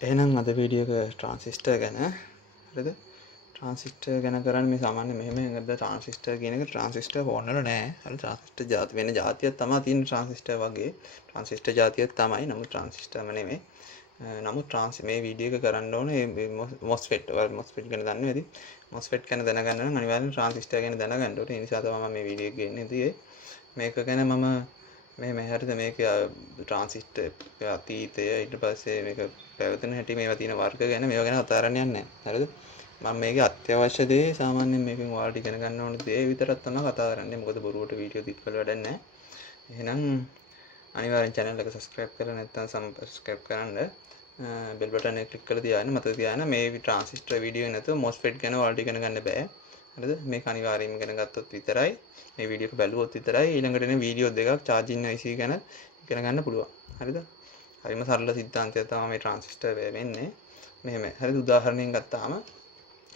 එහෙනම් අද වීඩියෝ එක ට්‍රාන්සිස්ටර් ගැන හරිද? ට්‍රාන්සිස්ටර් ගැන කරන්නේ මේ සාමාන්‍ය මෙහෙම නේද? ට්‍රාන්සිස්ටර් කියන එක ට්‍රාන්සිස්ටර් ෆෝන් වල නෑ. හරි ට්‍රාන්සිස්ටර් ಜಾති වෙන ಜಾතියක් තමයි තියෙන ට්‍රාන්සිස්ටර් වගේ. ට්‍රාන්සිස්ටර් ಜಾතියක් තමයි. නමුත් ට්‍රාන්සිස්ටර්ම නෙමෙයි. නමුත් මේ වීඩියෝ එක කරන්න ඕනේ Mosfet. ඔයාලා Mosfet ගැන දන්නේ නැති. Mosfet ගැන දැනගන්න නම් අනිවාර්යෙන් ට්‍රාන්සිස්ටර් ගැන දැනගන්න ඕනේ. ඒ නිසා තමයි මම මේ වීඩියෝ එක ගෙන්නේ. මේක ගැන මම මේ හරිද මේක ට්‍රාන්සිස්ටර් අතීතය ඊට පස්සේ මේක පැවතුන හැටි මේවා තියෙන වර්ග ගැන මේවා ගැන කතා කරන්න යන්නේ නැහැ. හරිද? මම මේකේ අත්‍යවශ්‍ය දේ සාමාන්‍යයෙන් මේකෙන් ඔයාලට ඉගෙන ගන්න ඕන දේ විතරක් තමයි කතා කරන්නේ. මොකද බොරුවට වීඩියෝ දික් කරලා වැඩක් නැහැ. එහෙනම් අනිවාර්යෙන් channel එක subscribe කරලා නැත්නම් subscribe කරන්න. bell button එක click කරලා තියාගන්න. මතක තියාගන්න මේ ට්‍රාන්සිස්ටර් වීඩියෝ නැතුව Mosfet ගැන ඔයාලට ඉගෙන ගන්න බෑ. හරිද? මේක අනිවාර්යයෙන්ම ඉගෙන ගත්තොත් විතරයි මේ වීඩියෝ එක බැලුවොත් විතරයි ඊළඟට එන වීඩියෝ දෙකක් charging IC ගැන ඉගෙන ගන්න පුළුවන්. හරිද? හරිම සරල සිද්ධාන්තයක් තමයි මේ ට්‍රාන්සිස්ටර් වෙන්නේ. මෙහෙම. හරිද? උදාහරණයක් ගත්තාම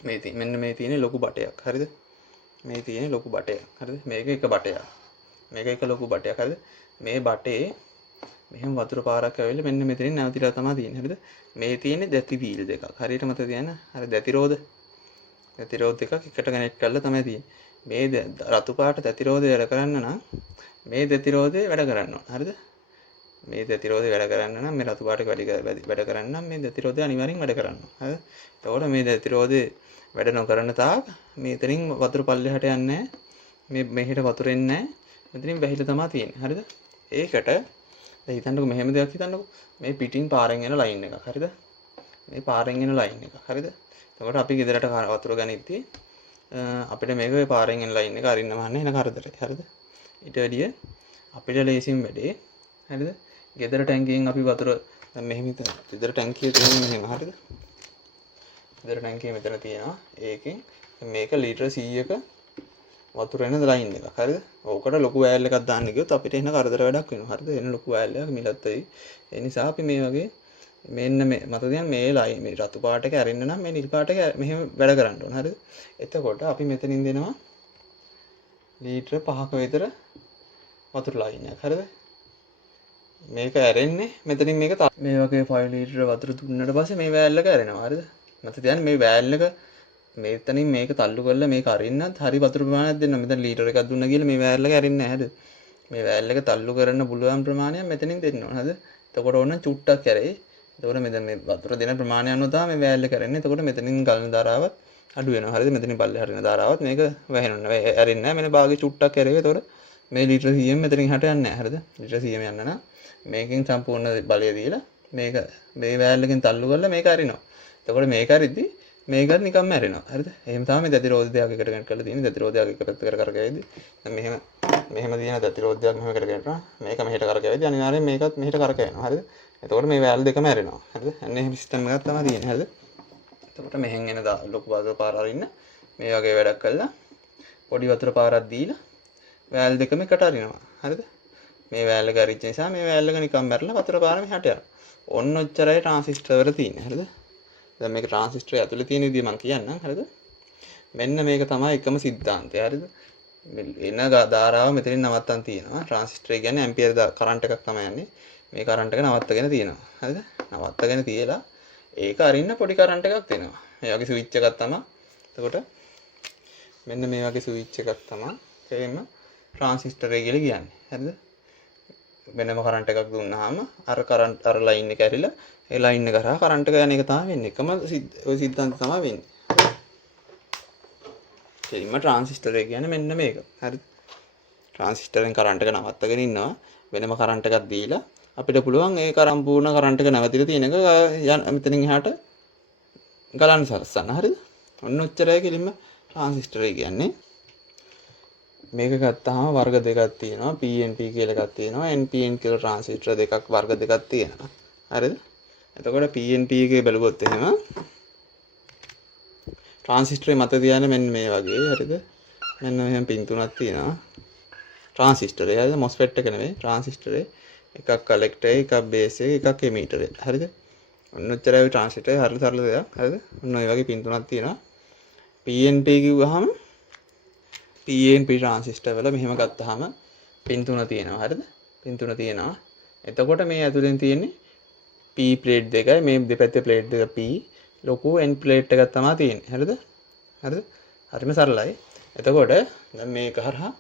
මෙන්න මේ තියෙන ලොකු බටයක්. හරිද? මේ තියෙන ලොකු බටයක්. හරිද? මේක එක බටයක්. මේක එක ලොකු බටයක්. හරිද? මේ බටේ මෙහෙම වතුර පාරක් ඇවිල්ලා මෙන්න මෙතනින් නැවතිලා තමයි තියෙන්නේ. හරිද? මේ තියෙන්නේ දැති වීල් දෙකක්. හරියට මතක තියන්න. හරි දැතිරෝධ දෙකක් එකට කනෙක්ට් කරලා තමයි තියෙන්නේ. මේ රතු පාට දැතිරෝධය වැඩ කරන්න නම් මේ දැතිරෝධය වැඩ කරන්න ඕන. හරිද? මේ දැතිරෝධය වැඩ කරන්න නම් මේ රතු පාටක වැඩ කරන්න නම් මේ දැතිරෝධය අනිවාර්යෙන් වැඩ කරන්න ඕන. හරිද? එතකොට මේ දැතිරෝධය වැඩ නොකරන තාක් මෙතනින් වතුර පල්ලෙහාට යන්නේ නැහැ. මෙහෙට වතුර එන්නේ නැහැ. මෙතනින් වැහිලා තමයි තියෙන්නේ. හරිද? ඒකට දැන් හිතන්නකෝ මෙහෙම දෙයක් හිතන්නකෝ. මේ පිටින් පාරෙන් එන ලයින් එකක්. හරිද? මේ පාරෙන් එන ලයින් එකක්. හරිද? එතකොට අපි ගෙදරට වතුර ගනිද්දී අපිට මේක පාරෙන් එන ලයින් එක අරින්න මහන්නේ එන කරදරේ. හරිද? ඊට වැඩිය අපිට ලේසින් වැඩේ. හරිද? ගෙදර ටැංකියෙන් අපි වතුර දැන් මෙහෙම ගෙදර ටැංකිය තියෙන්නේ මෙහෙම. හරිද? ගෙදර ටැංකිය මෙතන තියෙනවා. ඒකෙන් මේක ලීටර 100ක වතුර එන ලයින් එකක්. හරිද? ඕකට ලොකු වෑල් එකක් දාන්න ගියොත් අපිට එන කරදර වැඩක් වෙනවා. හරිද? එන ලොකු වෑල් එකක් මිලත් වෙයි. ඒ නිසා අපි මේ වගේ මෙන්න මේ මතකද මේ ලයින් මේ රතු පාට එක ඇරෙන්න නම් මේ නිල් පාට එක මෙහෙම වැඩ කරන්න ඕන. හරිද? එතකොට අපි මෙතනින් දෙනවා ලීටර 5ක විතර වතුර ලයින් එකක්. හරිද? මේක ඇරෙන්නේ මෙතනින් මේක මේ වගේ 5 ලීටර වතුර දුන්නට පස්සේ මේ වෑල් එක ඇරෙනවා. හරිද? මතක තියාගන්න මේ වෑල් එක මෙතනින් මේක තල්ලු කරලා මේක අරින්නත් හරි වතුර ප්‍රමාණයක් දෙන්න. මෙතන ලීටර එකක් දුන්නා කියලා මේ වෑල් එක ඇරෙන්නේ නැහැ. හරිද? මේ වෑල් එක තල්ලු කරන්න පුළුවන් ප්‍රමාණයක් මෙතනින් දෙන්න ඕන. හරිද? එතකොට ඕන චුට්ටක් ඇරෙයි. එතකොට මෙතන මේ වතුර දෙන ප්‍රමාණය අනුව තමයි මේ වෑල් එක කරන්නේ. එතකොට මෙතනින් ගලන ධාරාවත් අඩු වෙනවා. හරිද? මෙතනින් පල්ලේ හරින ධාරාවත් මේක වැහෙනවා. ඇරෙන්නේ නැහැ. මෙන්න භාගෙ චුට්ටක් ඇරෙයි. එතකොට මේ ලීටර 100න් මෙතනින් හට යන්නේ නැහැ. හරිද? ලීටර 100ම යන්න නම් මේකෙන් සම්පූර්ණ බලය දීලා මේක මේ වෑල් එකෙන් තල්ලු කරලා මේක අරිනවා. එතකොට මේක අරිද්දි මේකත් නිකම්ම ඇරෙනවා. හරිද? එහෙම තමයි මේ දැතිරෝධයක් එකට ගන්න කරලා තියෙන්නේ. දැතිරෝධයක් එක පැත්තකට කරකැවෙද්දි දැන් මෙහෙම තියෙන දැතිරෝධයක් මෙහෙම කරකැවෙනවා. මේක මෙහෙට කරකැවෙද්දි අනිවාර්යෙන් මේකත් මෙහෙට කරකැවෙනවා. හරිද? එතකොට මේ වෑල් දෙකම ඇරෙනවා. හරිද? අන්න එහෙම සිස්ටම් එකක් තමයි තියෙන්නේ. හරිද? එතකොට මෙහෙන් එන ලොකු වතුර පාර අරින්න මේ වගේ වැඩක් කළා පොඩි වතුර පාරක් දීලා වෑල් දෙකම එකට අරිනවා. හරිද? මේ වෑල් එක අරිච්ච නිසා මේ වෑල් එක නිකන් මැරලා වතුර පාර මෙහාට යනවා. ඔන්න ඔච්චරයි ට්‍රාන්සිස්ටර් වල තියෙන්නේ. හරිද? දැන් මේක ට්‍රාන්සිස්ටර් ඇතුලේ තියෙන විදිය මම කියන්නම්. හරිද? මෙන්න මේක තමයි එකම સિદ્ધාන්තය. හරිද? එන ධාරාව මෙතනින් නවත්තන් තියෙනවා. ට්‍රාන්සිස්ටර් කියන්නේ ඇම්පියර් කරන්ට් එකක් තමයි යන්නේ. මේ කරන්ට් එක නවත්තගෙන තියෙනවා. හරිද? නවත්තගෙන තියලා ඒක අරින්න පොඩි කරන්ට් එකක් දෙනවා. මේ වගේ ස්විච් එකක් තමයි. එතකොට මෙන්න මේ වගේ ස්විච් එකක් තමයි එහෙම ට්‍රාන්සිස්ටර් එක කියලා කියන්නේ. හරිද? වෙනම කරන්ට් එකක් දුන්නාම අර ලයින් එක ඇරිලා ඒ ලයින් එක කරා කරන්ට් එක යන එක තමයි වෙන්නේ. එකම ඔය සිද්ධාන්තය තමයි වෙන්නේ. එයිම ට්‍රාන්සිස්ටර් එක කියන්නේ මෙන්න මේක. හරිද? ට්‍රාන්සිස්ටරෙන් කරන්ට් එක නවත්තගෙන ඉන්නවා. වෙනම කරන්ට් එකක් දීලා අපිට පුළුවන් ඒ සම්පූර්ණ කරන්ට් එක නැවතිලා තියෙන එක මෙතනින් එහාට ගලන්න සලස්සන්න. හරිද? ඔන්න ඔච්චරයි කෙලින්ම ට්‍රාන්සිස්ටර් එක කියන්නේ. මේක ගත්තාම වර්ග දෙකක් තියෙනවා. PNP කියලා එකක් තියෙනවා. NPN කියලා ට්‍රාන්සිස්ටර් දෙකක් වර්ග දෙකක් තියෙනවා. හරිද? එතකොට PNP එකේ බැලුවොත් එහෙම ට්‍රාන්සිස්ටරේ මත තියාගෙන මෙන්න මේ වගේ. හරිද? මෙන්න මෙහෙම පින් තුනක් තියෙනවා. ට්‍රාන්සිස්ටරේ. හරිද? Mosfet එක නෙවෙයි. ට්‍රාන්සිස්ටරේ එකක් කලෙක්ටර් එකක් බේස් එකක් එමීටර් එක. හරිද? ඔන්න ඔච්චරයි ට්‍රාන්සිස්ටරේ හරිය සරල දෙයක්. හරිද? ඔන්න ඔය වගේ පින් තුනක් තියෙනවා. PNP කිව්වහම PNP ට්‍රාන්සිස්ටර් වල මෙහෙම ගත්තාම පින් තුන තියෙනවා. හරිද? පින් තුන තියෙනවා. එතකොට මේ ඇතුලෙන් තියෙන්නේ P ප්ලේට් දෙකයි මේ දෙපැත්තේ ප්ලේට් දෙක P ලොකු N ප්ලේට් එකක් තමයි තියෙන්නේ. හරිද? හරිද? හරිම සරලයි. එතකොට දැන් මේක හරහා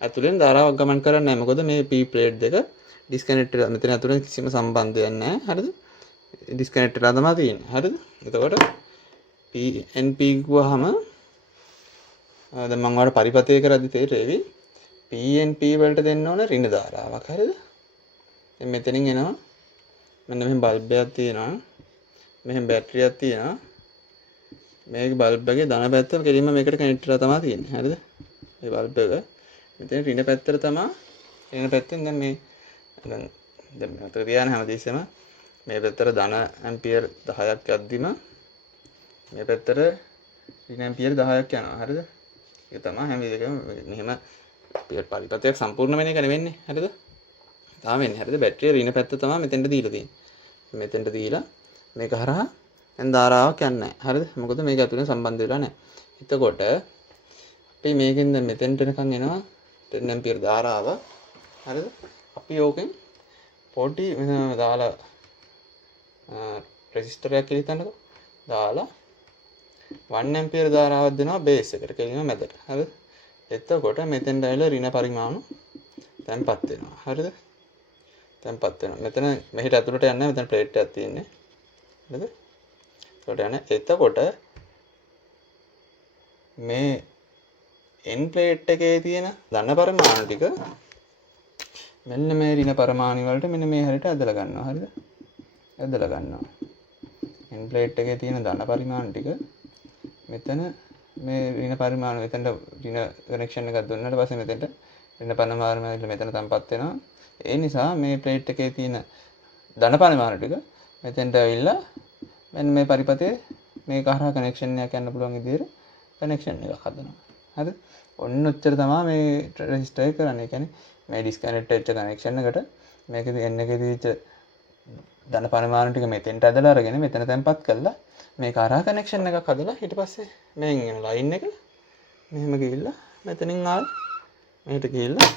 ඇතුලෙන් ධාරාවක් ගමන් කරන්නේ නැහැ. මොකද මේ P ප්ලේට් දෙක ඩිස්කනෙක්ට් වෙලා මෙතන ඇතුලෙන් කිසිම සම්බන්ධයක් නැහැ. හරිද? ඩිස්කනෙක්ට් වෙලා තමයි තියෙන්නේ. හරිද? එතකොට PNP ගුවහම දැන් මම ඔයාලට පරිපතය කරද්දි තේරෙවි PNP වලට දෙන්න ඕන ඍණ ධාරාවක්. හරිද? දැන් මෙතනින් එනවා මෙන්න මෙහෙම බල්බ් එකක් තියෙනවා. මෙහෙම බැටරියක් තියෙනවා. මේක බල්බ් එකේ ධන පැත්ත කෙලින්ම මේකට කනෙක්ට් කරලා තමයි තියෙන්නේ. හරිද? මේ බල්බ් එක මෙතන ඍණ පැත්තට තමයි ඍණ පැත්තෙන් දැන් මේ දැන් මතක තියාගන්න හැමදෙස්සෙම මේ පැත්තට ධන ඇම්පියර් 10ක් යද්දිම මේ පැත්තට ඍණ ඇම්පියර් 10ක් යනවා. හරිද? ඒක තමයි හැම විදිහකම මෙහෙම පරිපතයක් සම්පූර්ණ වෙන එක නෙවෙන්නේ. හරිද? තාම වෙන්නේ. හරිද? බැටරිය ඍණ පැත්ත තමයි මෙතෙන්ට දීලා තියෙන්නේ. මෙතෙන්ට දීලා මේක හරහා දැන් ධාරාවක් යන්නේ නැහැ. හරිද? මොකද මේක ඇතුලෙන් සම්බන්ධ වෙලා නැහැ. එතකොට අපි මේකෙන් දැන් මෙතෙන්ට එනකන් එනවා 10 ඇම්පියර් ධාරාව. හරිද? අපි ඕකෙන් පොඩි දාලා රෙසිස්ටරයක් කියලා හිතන්නකෝ. දාලා 1 ඇම්පියර් ධාරාවක් දෙනවා බේස් එකට කෙලින්ම මැදට. හරිද? එතකොට මෙතෙන්ට ඇවිල්ලා ඍණ පරිමාණු තැම්පත් වෙනවා. හරිද? තැම්පත් වෙනවා. මෙතන මෙහෙට ඇතුළට යන්නේ නැහැ. මෙතන ප්ලේට් එකක් තියෙන්නේ. හරිද? ඒකට යන්නේ. එතකොට මේ N ප්ලේට් එකේ තියෙන ධන පරමාණු ටික මෙන්න මේ ඍණ පරමාණු වලට මෙන්න මේ හැරයට ඇදලා ගන්නවා. හරිද? ඇදලා ගන්නවා. N ප්ලේට් එකේ තියෙන ධන පරිමාණු ටික මෙතන මේ ඍණ පරිමාණු මෙතනට ඍණ කනෙක්ෂන් එකක් දුන්නාට පස්සේ මෙතනට ඍණ පරමාණු මෙතන තැම්පත් වෙනවා. ඒ නිසා මේ ප්ලේට් එකේ තියෙන ධන පරිමාණු ටික මෙතෙන්ට ඇවිල්ලා මෙන්න මේ පරිපතේ මේක හරහා කනෙක්ෂන් එකක් යන්න පුළුවන් විදිහට කනෙක්ෂන් එකක් හදනවා. හරිද? ඔන්න ඔච්චර තමයි මේ රෙසිස්ටර් එක කරන්නේ. ඒ කියන්නේ මේ ඩිස්කනෙක්ට් වෙච්ච කනෙක්ෂන් එකට මේකේ N එකේ තියෙච්ච ධන පරිමාණු ටික මෙතෙන්ට ඇදලා අරගෙන මෙතන තැම්පත් කරලා මේක හරහා කනෙක්ෂන් එකක් හදලා ඊට පස්සේ මෙන් එන ලයින් එක මෙහෙම ගිහිල්ලා මෙතනින් ආයෙ මෙහෙට ගිහිල්ලා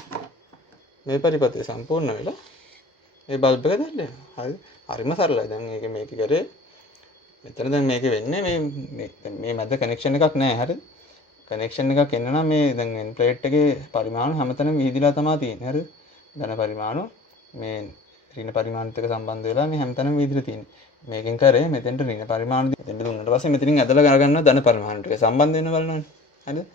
මේ පරිපතේ සම්පූර්ණ වෙලා මේ බල්බ් එක දැල්ලා යනවා. හරිද? හරිම සරලයි. දැන් මේක කරේ මෙතන දැන් මේක වෙන්නේ මේ මැද කනෙක්ෂන් එකක් නැහැ. හරිද? කනෙක්ෂන් එකක් එන්න නම් මේ දැන් N ප්ලේට් එකේ පරිමාණු හැමතැනම විහිදිලා තමයි තියෙන්නේ. හරිද? ධන පරිමාණු මේ ඍණ පරිමාණුත් එක්ක සම්බන්ධ වෙලා මේ හැමතැනම විහිදිලා තියෙන්නේ. මේකෙන් කරේ මෙතෙන්ට ඍණ පරිමාණු දෙන්න දුන්නාට පස්සේ මෙතනින් ඇදලා ගන්නවා ධන පරිමාණු ටික සම්බන්ධ වෙන්න බලනවානේ. හරිද?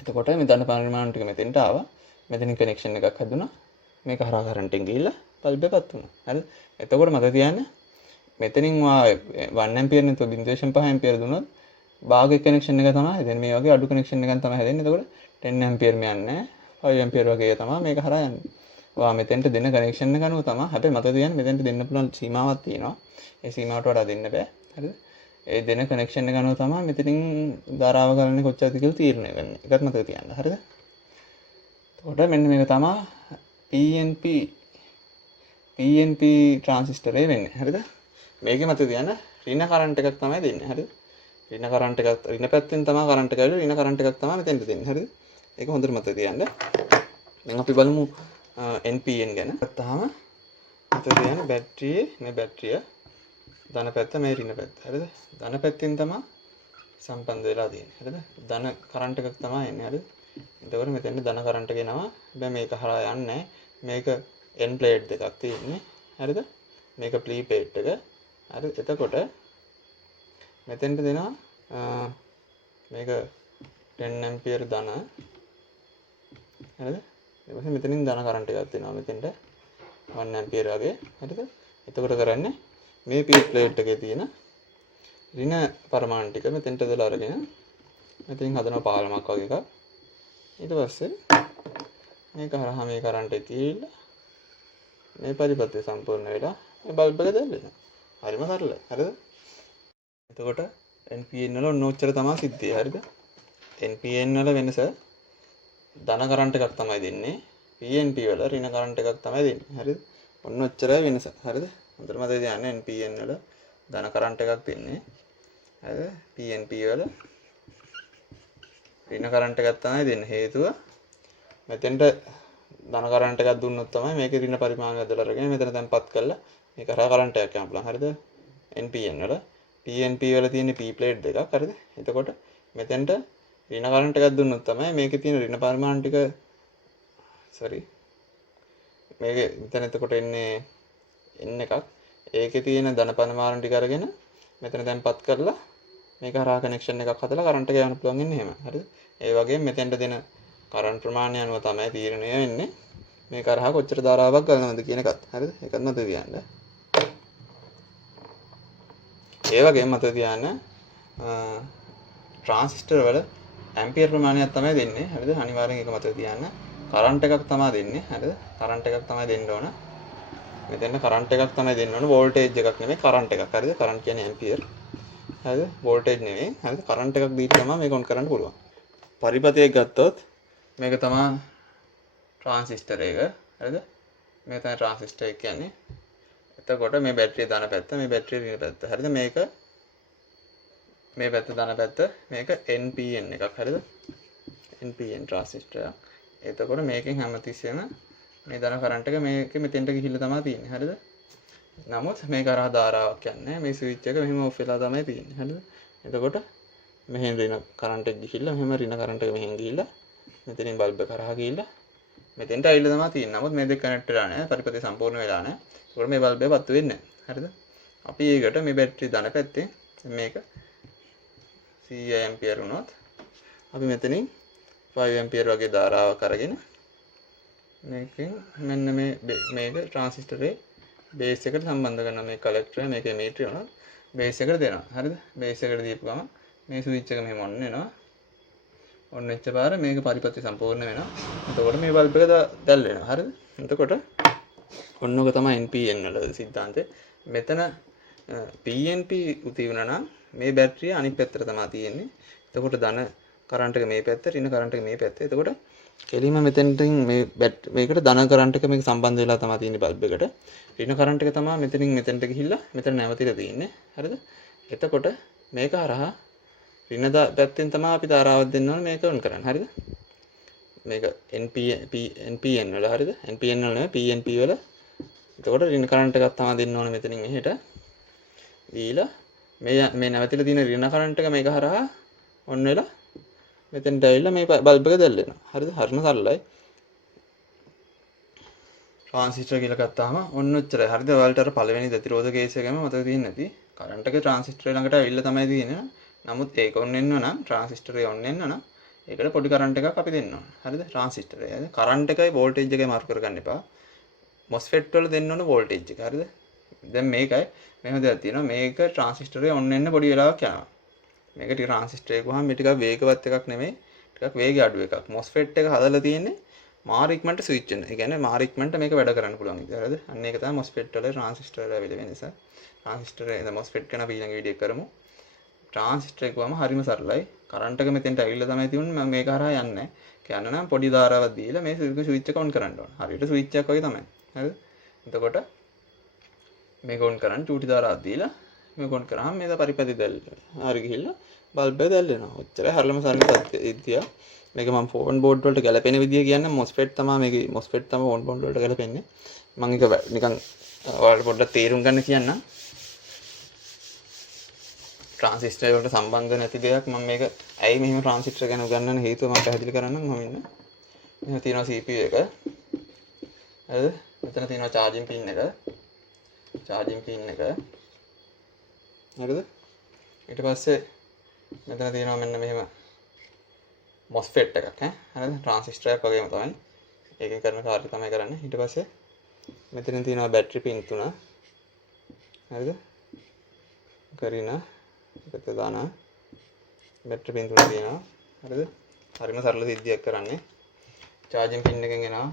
එතකොට මේ ධන පරිමාණු ටික මෙතෙන්ට ආවා. මෙතනින් කනෙක්ෂන් එකක් හදුනා. මේක හරහා කරන්ට් එක ගිහිල්ලා බල්බ් එකපත් වුණා. හරිද? එතකොට මතක තියාගන්න මෙතනින් 1 ඇම්පියර් නැත්නම් 0.5 ඇම්පියර් දුන්නොත් භාගික කනෙක්ෂන් එක තමයි හැදෙන්නේ. මේ වගේ අඩු කනෙක්ෂන් එකක් තමයි හැදෙන්නේ. එතකොට 10 ඇම්පියර් මේ යන්නේ 5 ඇම්පියර් වගේ තමයි මේක හරහා යන්නේ. ඔයා මෙතෙන්ට දෙන කනෙක්ෂන් එක අනුව තමයි. හැබැයි මතක තියාගන්න මෙතෙන්ට දෙන්න පුළුවන් සීමාවක් තියෙනවා. ඒ සීමාවට වඩා දෙන්න බෑ. හරිද? ඒ දෙන කනෙක්ෂන් එක අනුව තමයි මෙතනින් ධාරාව ගලන්නේ කොච්චරද කියලා තීරණය වෙන්නේ. ඒකත් මතක තියාගන්න. හරිද? එතකොට මෙන්න මේක තමයි PNP ට්‍රාන්සිස්ටරේ වෙන්නේ. හරිද? මේකේ මතක තියාගන්න ඍණ කරන්ට් එකක් තමයි දෙන්නේ. හරිද? ඍණ කරන්ට් එකක් ඍණ පැත්තෙන් තමයි කරන්ට් එක ඇවිල්ලා ඍණ කරන්ට් එකක් තමයි මෙතෙන්ට දෙන්නේ. හරිද? ඒක හොඳට මතක තියාගන්න. දැන් අපි බලමු NPN ගැන. ගත්තාම මතක තියාගන්න බැටරිය ධන පැත්ත මේ ඍණ පැත්ත. හරිද? ධන පැත්තෙන් තමයි සම්බන්ධ වෙලා තියෙන්නේ. හරිද? ධන කරන්ට් එකක් තමයි එන්නේ. හරිද? එතකොට මෙතෙන්ට ධන කරන්ට් එක එනවා. හැබැයි මේක හරහා යන්නේ මේක N ප්ලේට් දෙකක් තියෙන්නේ. හරිද? මේක P ප්ලේට් එක. හරිද? එතකොට මෙතෙන්ට දෙනවා මේක 10 ඇම්පියර් ධන. හරිද? ඊට පස්සේ මෙතනින් ධන කරන්ට් එකක් දෙනවා මෙතෙන්ට 1 ඇම්පියර් වගේ. හරිද? එතකොට කරන්නේ මේ P ප්ලේට් එකේ තියෙන ඍණ පරමාණු ටික මෙතෙන්ට දාලා අරගෙන මෙතනින් හදනවා පාලමක් වගේ එකක්. ඊට පස්සේ මේක හරහා මේ කරන්ට් එක ගිහිල්ලා මේ පරිපතේ සම්පූර්ණ වෙලා මේ බල්බ් එක දැල්ලෙනවා. හරිම සරලයි. හරිද? එතකොට NPN වල ඔන්න ඔච්චර තමයි සිද්ධිය. හරිද? NPN වල වෙනස ධන කරන්ට් එකක් තමයි දෙන්නේ. PNP වල ඍණ කරන්ට් එකක් තමයි දෙන්නේ. හරිද? ඔන්න ඔච්චරයි වෙනස. හරිද? හොඳට මතක තියාගන්න NPN වල ධන කරන්ට් එකක් දෙන්නේ. හරිද? PNP වල ඍණ කරන්ට් එකක් තමයි දෙන්නේ. හේතුව මෙතෙන්ට ධන කරන්ට් එකක් දුන්නොත් තමයි මේකේ ඍණ පරිමාණය ඇදලා අරගෙන මෙතන තැන්පත් කරලා මේක හරහා කරන්ට් එකක් යන්න පුළුවන්. හරිද? NPN වල PNP වල තියෙන P ප්ලේට් දෙකක්. හරිද? එතකොට මෙතෙන්ට ඍණ කරන්ට් එකක් දුන්නොත් තමයි මේකේ තියෙන ඍණ පරිමාණ ටික මේක මෙතන එතකොට එන්නේ N එකක්. ඒකේ තියෙන ධන පරිමාණ ටික අරගෙන මෙතන දැන්පත් කරලා මේක හරහා කනෙක්ෂන් එකක් හදලා කරන්ට් එක යවන්න පුළුවන් ඉන්නේ එහෙම. හරිද? ඒ වගේම මෙතෙන්ට දෙන කරන්ට් ප්‍රමාණය අනුව තමයි තීරණය වෙන්නේ මේක හරහා කොච්චර ධාරාවක් ගන්නවද කියන එකත්. හරිද? ඒකත් මතක තියාගන්න. ඒ වගේම මතක තියාගන්න ට්‍රාන්සිස්ටර් වල ඇම්පියර් ප්‍රමාණයක් තමයි දෙන්නේ. හරිද? අනිවාර්යෙන් ඒක මතක තියාගන්න. කරන්ට් එකක් තමයි දෙන්නේ. හරිද? කරන්ට් එකක් තමයි දෙන්න ඕන. මෙතන කරන්ට් එකක් තමයි දෙන්න ඕන. වෝල්ටේජ් එකක් නෙමෙයි කරන්ට් එකක්. හරිද? කරන්ට් කියන්නේ ඇම්පියර්. හරිද? වෝල්ටේජ් නෙමෙයි. හරිද? කරන්ට් එකක් දීලා තමයි මේක ඔන් කරන්න පුළුවන්. පරිපථයක් ගත්තොත් මේක තමයි ට්‍රාන්සිස්ටර් එක. හරිද? මේක තමයි ට්‍රාන්සිස්ටර් එක කියන්නේ. එතකොට මේ බැටරිය ධන පැත්ත, මේ බැටරිය ඍණ පැත්ත. හරිද? මේක මේ පැත්ත ධන පැත්ත, මේක NPN එකක්. හරිද? NPN ට්‍රාන්සිස්ටර් එකක්. එතකොට මේකෙන් හැමතිස්සෙම මේ ධන කරන්ට් එක මේකෙ මෙතෙන්ට ගිහිල්ලා තමයි තියෙන්නේ. හරිද? නමුත් මේක හරහා ධාරාවක් යන්නේ. මේ ස්විච් එක මෙහෙම ඔෆ් වෙලා තමයි තියෙන්නේ. හරිද? එතකොට මෙහෙන් ඍණ කරන්ට් එක ගිහිල්ලා මෙහෙම ඍණ කරන්ට් එක මෙහෙන් ගිහිල්ලා මෙතනින් බල්බ් එක කරහා ගිහිල්ලා මෙතෙන්ට ඇවිල්ලා තමයි තියෙන්නේ. නමුත් මේ දෙක කනෙක්ට් වෙලා නැහැ. පරිපථය සම්පූර්ණ වෙලා නැහැ. ඒකට මේ බල්බ් එක පත්තු වෙන්නේ නැහැ. හරිද? අපි ඒකට මේ බැටරි ධන පැත්තේ මේක 100 ඇම්පියර් වුණොත් අපි මෙතනින් 5 ඇම්පියර් වගේ ධාරාවක් අරගෙන මේකෙන් මෙන්න මේක ට්‍රාන්සිස්ටරේ බේස් එකට සම්බන්ධ කරනවා. මේ කලෙක්ටර් මේක එමීටර් වුණා බේස් එකට දෙනවා. හරිද? බේස් එකට දීපු ගමන් මේ ස්විච් එක මෙහෙම ඔන් වෙනවා. ඔන්න වෙච්ච පාර මේක පරිපථය සම්පූර්ණ වෙනවා. එතකොට මේ බල්බ් එක දැල් වෙනවා. හරිද? එතකොට ඔන්නෝක තමයි NPN වල සිද්ධාන්තය. මෙතන PNP උති වුණා නම් මේ බැටරිය අනිත් පැත්තට තමයි තියෙන්නේ. එතකොට ධන කරන්ට් එක මේ පැත්ත, ඍණ කරන්ට් එක මේ පැත්ත. එතකොට කෙලින්ම මෙතෙන්ටින් මේකට ධන කරන්ට් එක මේක සම්බන්ධ වෙලා තමයි තියෙන්නේ බල්බ් එකට. ඍණ කරන්ට් එක තමයි මෙතනින් මෙතෙන්ට ගිහිල්ලා මෙතන නැවතිලා තියෙන්නේ. හරිද? එතකොට මේක හරහා ඍණ පැත්තෙන් තමයි අපි ධාරාවක් දෙන්න ඕනේ මේක ඔන් කරන්න. හරිද? මේක NPN වල. හරිද? NPN වල නෙවෙයි PNP වල. එතකොට ඍණ කරන්ට් එකක් තමයි දෙන්න ඕනේ මෙතනින් මෙහෙට. දීලා මේ නැවතිලා තියෙන ඍණ කරන්ට් එක මේක හරහා ඔන් වෙලා මෙතෙන්ට ඇවිල්ලා මේ බල්බ් එක දැල් වෙනවා. හරිද? හරිම සරලයි. ට්‍රාන්සිස්ටර් කියලා ගත්තාම ඔන්න ඔච්චරයි. හරිද? ඔයාලට අර පළවෙනි ප්‍රතිරෝධ කේස් එකම මතක තියෙන්නේ නැති. කරන්ට් එක ට්‍රාන්සිස්ටර් ළඟට ඇවිල්ලා තමයි තියෙන්නේ. නමුත් ඒක ඔන් වෙන්න නම් ට්‍රාන්සිස්ටරේ ඔන් වෙන්න නම් ඒකට පොඩි කරන්ට් එකක් අපි දෙන්න ඕනේ. හරිද? ට්‍රාන්සිස්ටරේ. හරිද? කරන්ට් එකයි වෝල්ටේජ් එකයි මාරු කරගන්න එපා. Mosfet වල දෙන්න ඕන වෝල්ටේජ් එක. හරිද? දැන් මේකයි මෙහෙම දෙයක් තියෙනවා. මේක ට්‍රාන්සිස්ටරේ ඔන් වෙන්න පොඩි වෙලාවක් යනවා. මේක ට්‍රාන්සිස්ටර් එක වහම මේ ටිකක් වේගවත් එකක් නෙමෙයි. ටිකක් වේගය අඩු එකක්. Mosfet එක හදලා තියෙන්නේ මාර ඉක්මනට ස්විච් වෙන. ඒ කියන්නේ මාර ඉක්මනට මේක වැඩ කරන්න පුළුවන් විදිහ. හරිද? අන්න ඒක තමයි Mosfet වල ට්‍රාන්සිස්ටර් වල වෙල වෙනස. ට්‍රාන්සිස්ටර් එක Mosfet ගැන අපි ඊළඟ වීඩියෝ කරමු. ට්‍රාන්සිස්ටර් එක වහම හරිම සරලයි. කරන්ට් එක මෙතෙන්ට ඇවිල්ලා තමයි තියෙන්නේ. මම මේක හරහා යන්නේ නැහැ. කියන්න නම් පොඩි ධාරාවක් දීලා මේ ස්විච් එක ඔන් කරන්න ඕන. හරියට ස්විච් එකක් වගේ තමයි. හරිද? එතකොට මේක ඔන් කරන්න චූටි ධාරාවක් දීලා මේක ඔන් කරාම මේක පරිපථය දැල් වෙනවා. හරි ගිහිල්ලා බල්බ් එක දැල් වෙනවා. ඔච්චරයි හරියම සරල විදිය. මේක මම ෆෝන් බෝඩ් වලට ගැලපෙන විදිය කියන්නේ Mosfet තමයි මේක Mosfet තමයි ෆෝන් බෝඩ් වලට ගැලපෙන්නේ. මම ඒක නිකන් ඔයාලට පොඩ්ඩක් තේරුම් ගන්න කියන්නම්. ට්‍රාන්සිස්ටර් වලට සම්බන්ධ නැති දෙයක් මම මේක ඇයි මෙහෙම ට්‍රාන්සිස්ටර් ගැන උගන්වන්න හේතුව මම පැහැදිලි කරන්නම්. මම ඉන්න. මෙහෙම තියෙනවා CPU එක. හරිද? මෙතන තියෙනවා charging pin එක. charging pin එක. හරිද? ඊට පස්සේ මෙතන තියෙනවා මෙන්න මෙහෙම Mosfet එකක් ඈ. හරිද? ට්‍රාන්සිස්ටර් එකක් වගේම තමයි. ඒකෙන් කරන කාර්යය තමයි කරන්නේ. ඊට පස්සේ මෙතන තියෙනවා බැටරි පින් 3. හරිද? කරිනා එකට දාන බැටරි පින් 3 තියෙනවා. හරිද? හරිම සරල සිද්ධියක් කරන්නේ. charging pin එකෙන් එනවා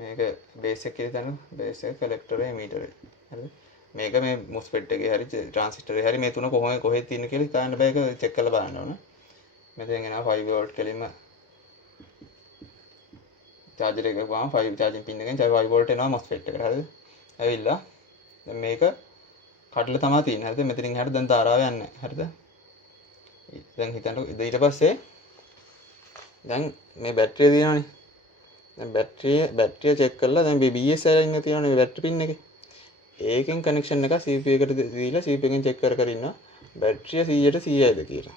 මේක බේස් එක කියලා තන බේස් එක කලෙක්ටර් එමීටර් එක. හරිද? මේක මේ Mosfet එකේ හරි ට්‍රාන්සිස්ටර් එකේ හරි මේ තුන කොහෙද තියෙන්නේ කියලා හිතාන්න බෑ. ඒක චෙක් කරලා බලන්න ඕන. මෙතෙන් එනවා 5 වෝල්ට් කෙලින්ම charger එක ගාම 5 charging pin එකෙන් 5 වෝල්ට් එනවා Mosfet එකට. හරිද? ඇවිල්ලා දැන් මේක කඩලා තමයි තියෙන්නේ. හරිද? මෙතනින් එහාට දැන් ධාරාව යන්නේ නැහැ. හරිද? දැන් හිතන්න ඊට පස්සේ දැන් මේ බැටරිය තියෙනවනේ. දැන් බැටරිය චෙක් කරලා දැන් BBS එකේ තියෙනවනේ බැටරි පින් එකේ. ඒකෙන් කනෙක්ෂන් එක CPU එකට දීලා CPU එකෙන් චෙක් කර ඉන්නවා බැටරිය 100ට 100යිද කියලා.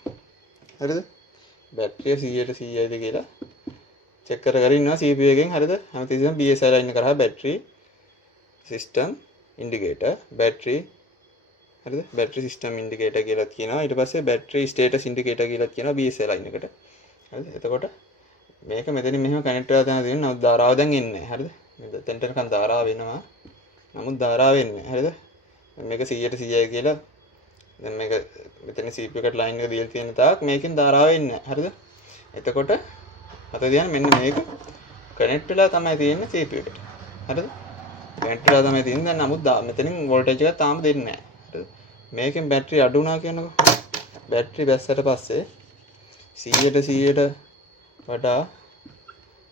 හරිද? බැටරිය 100ට 100යිද කියලා චෙක් කර ඉන්නවා CPU එකෙන්. හරිද? හැමතිස්සෙම BSI ලයින් කරා බැටරි සිස්ටම් ඉන්ඩිකේටර් බැටරි. හරිද? බැටරි සිස්ටම් ඉන්ඩිකේටර් කියලා කියනවා. ඊට පස්සේ බැටරි ස්ටේටස් ඉන්ඩිකේටර් කියලා කියනවා BSI ලයින් එකට. හරිද? එතකොට මේක මෙතනින් මෙහෙම කනෙක්ට් වෙලා තමයි තියෙන්නේ. නමුත් ධාරාව දැන් එන්නේ නැහැ. හරිද? මෙතෙන්ට නිකන් ධාරාව වෙනවා. නමුත් ධාරාව එන්නේ නැහැ. හරිද? මේක 100ට 100යි කියලා දැන් මේක මෙතන CPU එකට ලයින් එක දීලා තියෙන තාක් මේකෙන් ධාරාව එන්නේ නැහැ. හරිද? එතකොට අත දිහා මෙන්න මේක කනෙක්ට් වෙලා තමයි තියෙන්නේ CPU එකට. හරිද? කනෙක්ට් වෙලා තමයි තියෙන්නේ. දැන් නමුත් මෙතනින් වෝල්ටේජ් එක තාම දෙන්නේ නැහැ. හරිද? මේකෙන් බැටරි අඩු වුණා කියනකො. බැටරි බැස්සට පස්සේ 100ට 100ට වඩා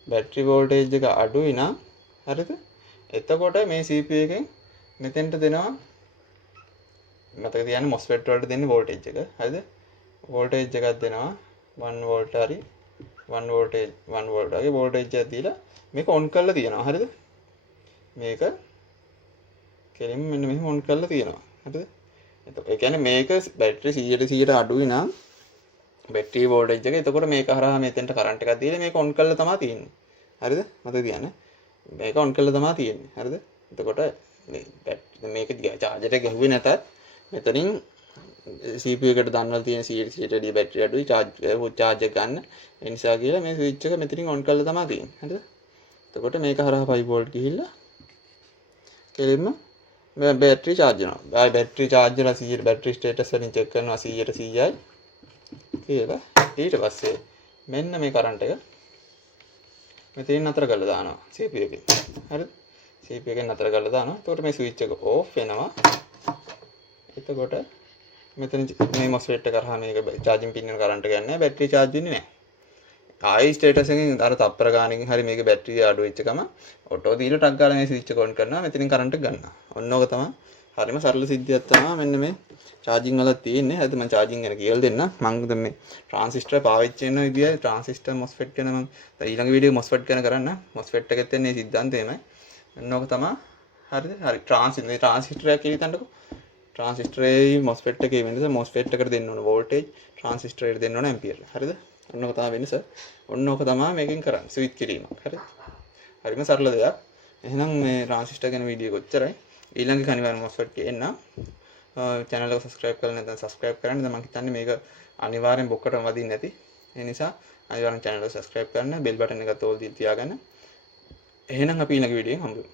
බැටරි වෝල්ටේජ් එක අඩුයි නම් හරිද? එතකොට මේ CPU එකෙන් මෙතෙන්ට දෙනවා මතක තියාගන්න Mosfet වලට දෙන්නේ වෝල්ටේජ් එක. හරිද? වෝල්ටේජ් එකක් දෙනවා 1 වෝල්ට් හරි 1 වෝල්ට් වගේ වෝල්ටේජ් එකක් දීලා මේක ඔන් කරලා තියෙනවා. හරිද? මේක කෙලින්ම මෙන්න මෙහෙම ඔන් කරලා තියෙනවා. හරිද? එතකොට ඒ කියන්නේ මේක බැටරි 100ට 100ට අඩුයි නම් බැටරි වෝල්ටේජ් එක එතකොට මේක හරහා මෙතෙන්ට කරන්ට් එකක් දීලා මේක ඔන් කරලා තමයි තියෙන්නේ. හරිද? මතක තියාගන්න. මේක ඔන් කරලා තමයි තියෙන්නේ. හරිද? එතකොට මේක චාර්ජර් එක ගහුවේ නැතත් මෙතනින් CPU එකට දාන්නලා තියෙන 100ට වැඩි බැටරි අඩුයි චාර්ජ් එක ගන්න. ඒ නිසා කියලා මේ ස්විච් එක මෙතනින් ඔන් කරලා තමයි තියෙන්නේ. හරිද? එතකොට මේක හරහා 5 වෝල්ට් ගිහිල්ලා කෙලින්ම බැටරි චාර්ජ් වෙනවා. ආයි බැටරි චාර්ජ් වෙලා 100 බැටරි ස්ටේටස් වලින් චෙක් කරනවා 100ට 100යි කියලා. ඊට පස්සේ මෙන්න මේ කරන්ට් එක මෙතනින් නතර කරලා දානවා CPU එකෙන්. හරිද? CPU එකෙන් නතර කරලා දානවා. එතකොට මේ ස්විච් එක ඕෆ් වෙනවා. එතකොට මෙතන මේ Mosfet එක කරා මේක charging pin එක කරන්ට් එක යන්නේ නැහැ. බැටරි charge වෙන්නේ නැහැ. ආයි ස්ටේටස් එකෙන් අර තප්පර ගානකින් හරි මේක බැටරිය අඩු වෙච්ච ගම ඔටෝ දීලා ටක් ගාලා මේ ස්විච් එක ඔන් කරනවා. මෙතනින් කරන්ට් එක ගන්නවා. ඔන්න ඕක තමයි. හරිම සරල සිද්ධියක් තමයි මෙන්න මේ charging වල තියෙන්නේ. හරිද? මම charging ගැන කියලා දෙන්න. මම දැන් මේ transistor පාවිච්චි කරන විදිය transistor Mosfet ගැන මම ඊළඟ වීඩියෝ Mosfet ගැන කරන්න. Mosfet එකෙත් එන්නේ සිද්ධාන්තයමයි. ඔන්න ඕක තමයි. හරිද? හරි transistor එක කියලා හිතන්නකෝ. transistor එකේ Mosfet එකේ වෙනස Mosfet එකට දෙන්න ඕන voltage transistor එකට දෙන්න ඕන ampere. හරිද? ඔන්න ඕක තමයි වෙනස. ඔන්න ඕක තමයි මේකෙන් කරන්නේ. ස්විච් කිරීමක්. හරිද? හරිම සරල දෙයක්. එහෙනම් මේ transistor ගැන වීඩියෝ කොච්චරයි. ඊළඟ කනිවාරම Mosfet එන්න channel එක subscribe කරලා නැත්නම් subscribe කරන්න. දැන් මම හිතන්නේ මේක අනිවාර්යෙන් බොක්කටම වදින්නේ නැති. ඒ නිසා අනිවාර්යෙන් channel එක subscribe කරන්න, bell button එක තෝල් තියාගන්න. එහෙනම් අපි ඊළඟ වීඩියෝෙන් හම්බ වෙමු.